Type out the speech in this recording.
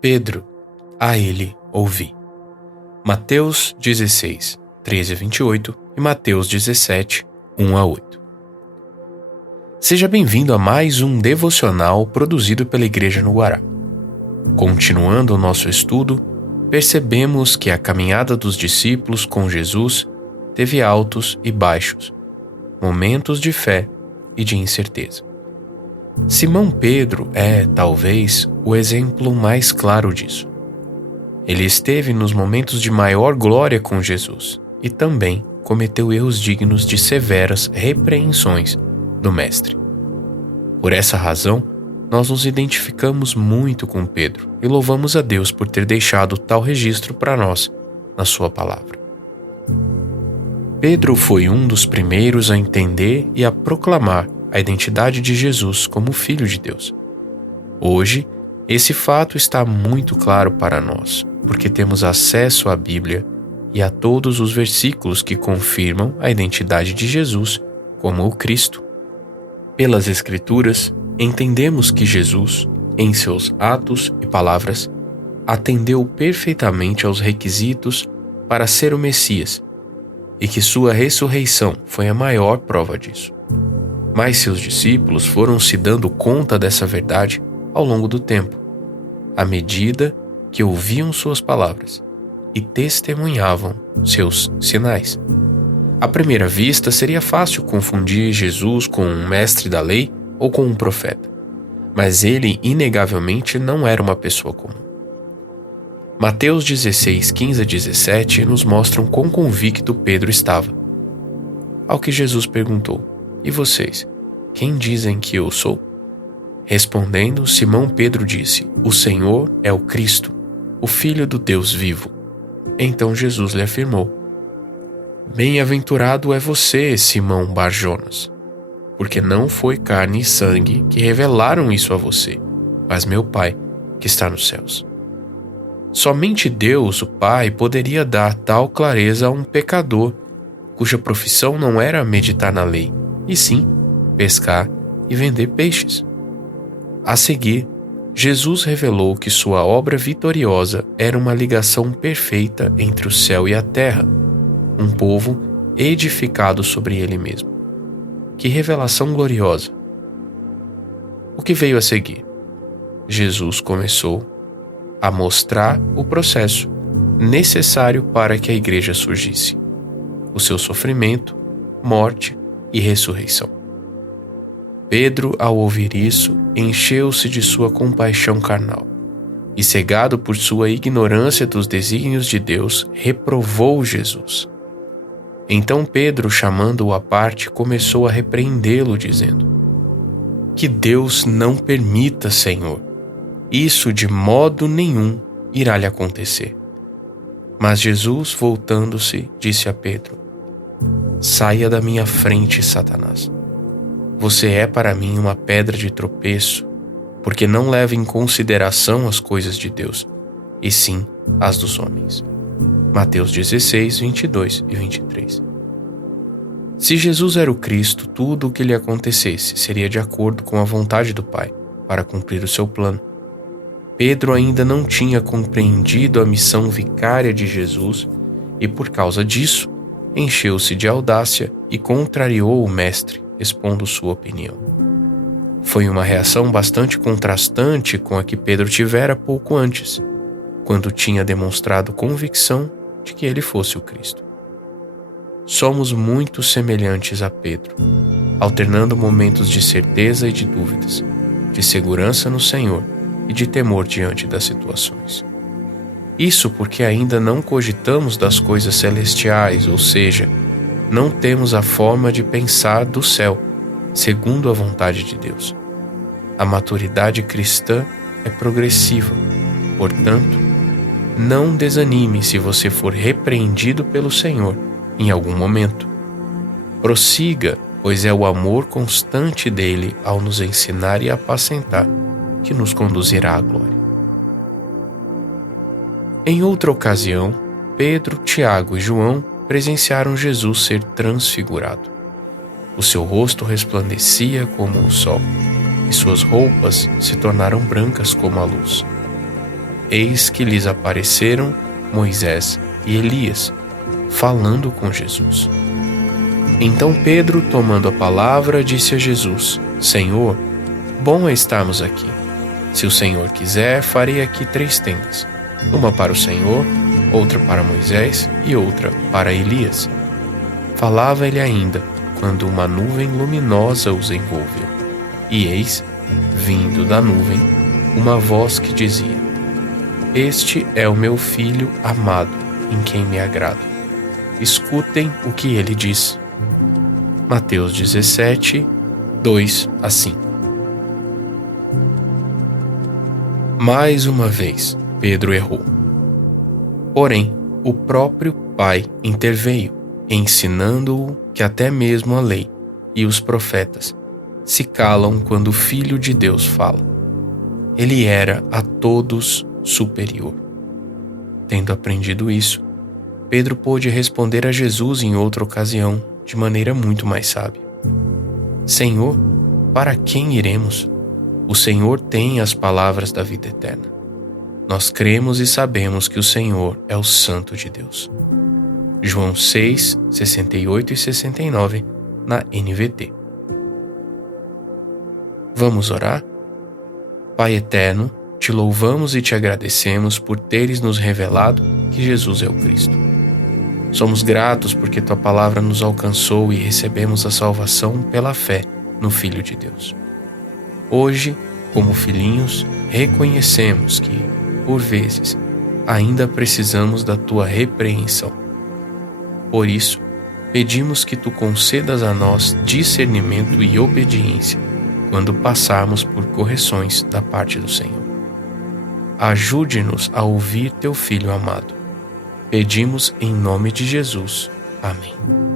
Pedro, a ele ouvi. Mateus 16, 13 a 28 e Mateus 17, 1 a 8. Seja bem-vindo a mais um devocional produzido pela Igreja no Guará. Continuando o nosso estudo, percebemos que a caminhada dos discípulos com Jesus teve altos e baixos, momentos de fé e de incerteza. Simão Pedro é, talvez, o exemplo mais claro disso. Ele esteve nos momentos de maior glória com Jesus e também cometeu erros dignos de severas repreensões do Mestre. Por essa razão, nós nos identificamos muito com Pedro e louvamos a Deus por ter deixado tal registro para nós na sua palavra. Pedro foi um dos primeiros a entender e a proclamar a identidade de Jesus como Filho de Deus. Hoje, esse fato está muito claro para nós, porque temos acesso à Bíblia e a todos os versículos que confirmam a identidade de Jesus como o Cristo. Pelas Escrituras, entendemos que Jesus, em seus atos e palavras, atendeu perfeitamente aos requisitos para ser o Messias e que sua ressurreição foi a maior prova disso. Mas seus discípulos foram se dando conta dessa verdade ao longo do tempo, à medida que ouviam suas palavras e testemunhavam seus sinais. À primeira vista, seria fácil confundir Jesus com um mestre da lei ou com um profeta, mas ele inegavelmente não era uma pessoa comum. Mateus 16, 15 a 17 nos mostram quão convicto Pedro estava. Ao que Jesus perguntou: "E vocês, quem dizem que eu sou?" Respondendo, Simão Pedro disse: "O Senhor é o Cristo, o Filho do Deus vivo." Então Jesus lhe afirmou: "Bem-aventurado é você, Simão Bar-Jonas, porque não foi carne e sangue que revelaram isso a você, mas meu Pai que está nos céus. Somente Deus, o Pai, poderia dar tal clareza a um pecador, cuja profissão não era meditar na lei, e sim pescar e vender peixes." A seguir, Jesus revelou que sua obra vitoriosa era uma ligação perfeita entre o céu e a terra, um povo edificado sobre ele mesmo. Que revelação gloriosa! O que veio a seguir? Jesus começou a mostrar o processo necessário para que a igreja surgisse: o seu sofrimento, morte e ressurreição. Pedro, ao ouvir isso, encheu-se de sua compaixão carnal e, cegado por sua ignorância dos desígnios de Deus, reprovou Jesus. Então Pedro, chamando-o à parte, começou a repreendê-lo, dizendo: "Que Deus não permita, Senhor. Isso de modo nenhum irá lhe acontecer." Mas Jesus, voltando-se, disse a Pedro: "Saia da minha frente, Satanás. Você é para mim uma pedra de tropeço, porque não leva em consideração as coisas de Deus, e sim as dos homens." Mateus 16, 22 e 23. Se Jesus era o Cristo, tudo o que lhe acontecesse seria de acordo com a vontade do Pai, para cumprir o seu plano. Pedro ainda não tinha compreendido a missão vicária de Jesus e, por causa disso, encheu-se de audácia e contrariou o Mestre, expondo sua opinião. Foi uma reação bastante contrastante com a que Pedro tivera pouco antes, quando tinha demonstrado convicção de que ele fosse o Cristo. Somos muito semelhantes a Pedro, alternando momentos de certeza e de dúvidas, de segurança no Senhor e de temor diante das situações. Isso porque ainda não cogitamos das coisas celestiais, ou seja, não temos a forma de pensar do céu, segundo a vontade de Deus. A maturidade cristã é progressiva, portanto, não desanime se você for repreendido pelo Senhor em algum momento. Prossiga, pois é o amor constante dele ao nos ensinar e apacentar que nos conduzirá à glória. Em outra ocasião, Pedro, Tiago e João presenciaram Jesus ser transfigurado. O seu rosto resplandecia como o sol, e suas roupas se tornaram brancas como a luz. eis que lhes apareceram Moisés e Elias, falando com Jesus. Então Pedro, tomando a palavra, disse a Jesus: Senhor, bom é estarmos aqui. Se o Senhor quiser, farei aqui 3 tendas, uma para o Senhor, outra para Moisés e outra para Elias. Falava ele ainda, quando uma nuvem luminosa os envolveu. E eis, vindo da nuvem, uma voz que dizia: Este é o meu filho amado, em quem me agrado. Escutem o que ele diz. Mateus 17, 2-5. Mais uma vez, Pedro errou. Porém, o próprio Pai interveio, ensinando-o que até mesmo a lei e os profetas se calam quando o Filho de Deus fala. Ele era a todos superior. Tendo aprendido isso, Pedro pôde responder a Jesus em outra ocasião de maneira muito mais sábia: Senhor, para quem iremos? O Senhor tem as palavras da vida eterna. Nós cremos e sabemos que o Senhor é o Santo de Deus. João 6, 68 e 69, na NVT. Vamos orar? Pai eterno, te louvamos e te agradecemos por teres nos revelado que Jesus é o Cristo. Somos gratos porque tua palavra nos alcançou e recebemos a salvação pela fé no Filho de Deus. Hoje, como filhinhos, reconhecemos que, por vezes, ainda precisamos da tua repreensão. Por isso, pedimos que tu concedas a nós discernimento e obediência quando passarmos por correções da parte do Senhor. Ajude-nos a ouvir teu Filho amado. Pedimos em nome de Jesus. Amém.